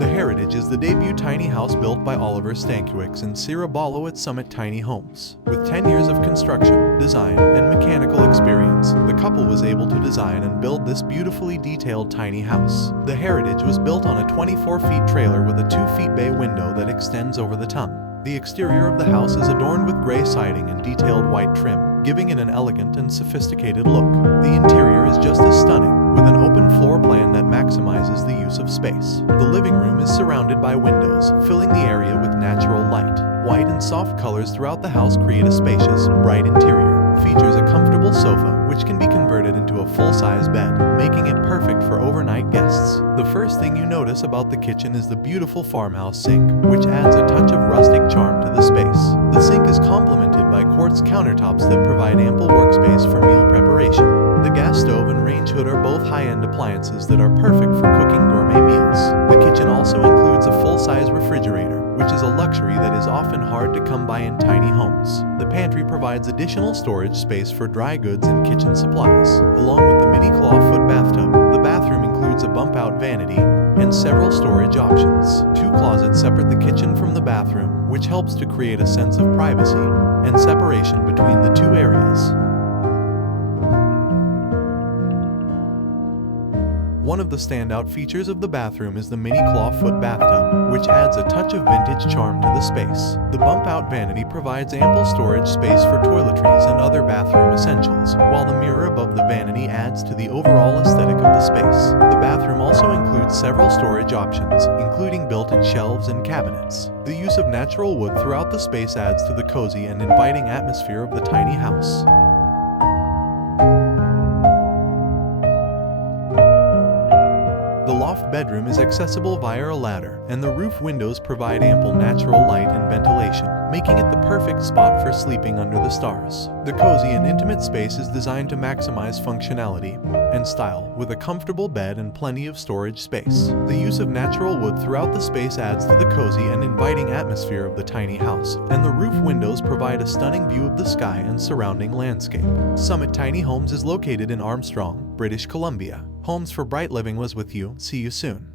The Heritage is the debut tiny house built by Stankiewicz and Cera Bollo at Summit Tiny Homes. With 10 years of construction, design, and mechanical experience, the couple was able to design and build this beautifully detailed tiny house. The Heritage was built on a 24-foot trailer with a 2-foot bay window that extends over the tongue. The exterior of the house is adorned with gray siding and detailed white trim, giving it an elegant and sophisticated look. The interior is just as stunning, with an open floor plan that maximizes the use of space. The living room is surrounded by windows, filling the area with natural light. White and soft colors throughout the house create a spacious, bright interior. Features a comfortable sofa, which can be converted into a full-size bed, making it perfect for overnight guests. The first thing you notice about the kitchen is the beautiful farmhouse sink, which adds a touch of rustic charm to the space. The sink is complemented by quartz countertops that provide ample workspace for meal preparation. The gas stove and range hood are both high-end appliances that are perfect for cooking gourmet meals. The kitchen also includes a full-size refrigerator, which is a luxury that is often hard to come by in tiny homes. The pantry provides additional storage space for dry goods and kitchen supplies. Along with the mini clawfoot bathtub, the bathroom includes a bump-out vanity and several storage options. 2 closets separate the kitchen from the bathroom, which helps to create a sense of privacy and separation between the two areas. One of the standout features of the bathroom is the mini clawfoot bathtub, which adds a touch of vintage charm to the space. The bump-out vanity provides ample storage space for toiletries and other bathroom essentials, while the mirror above the vanity adds to the overall aesthetic of the space. The bathroom also includes several storage options, including built-in shelves and cabinets. The use of natural wood throughout the space adds to the cozy and inviting atmosphere of the tiny house. The loft bedroom is accessible via a ladder, and the roof windows provide ample natural light and ventilation, making it the perfect spot for sleeping under the stars. The cozy and intimate space is designed to maximize functionality and style, with a comfortable bed and plenty of storage space. The use of natural wood throughout the space adds to the cozy and inviting atmosphere of the tiny house, and the roof windows provide a stunning view of the sky and surrounding landscape. Summit Tiny Homes is located in Armstrong, British Columbia. Homes for Bright Living was with you. See you soon.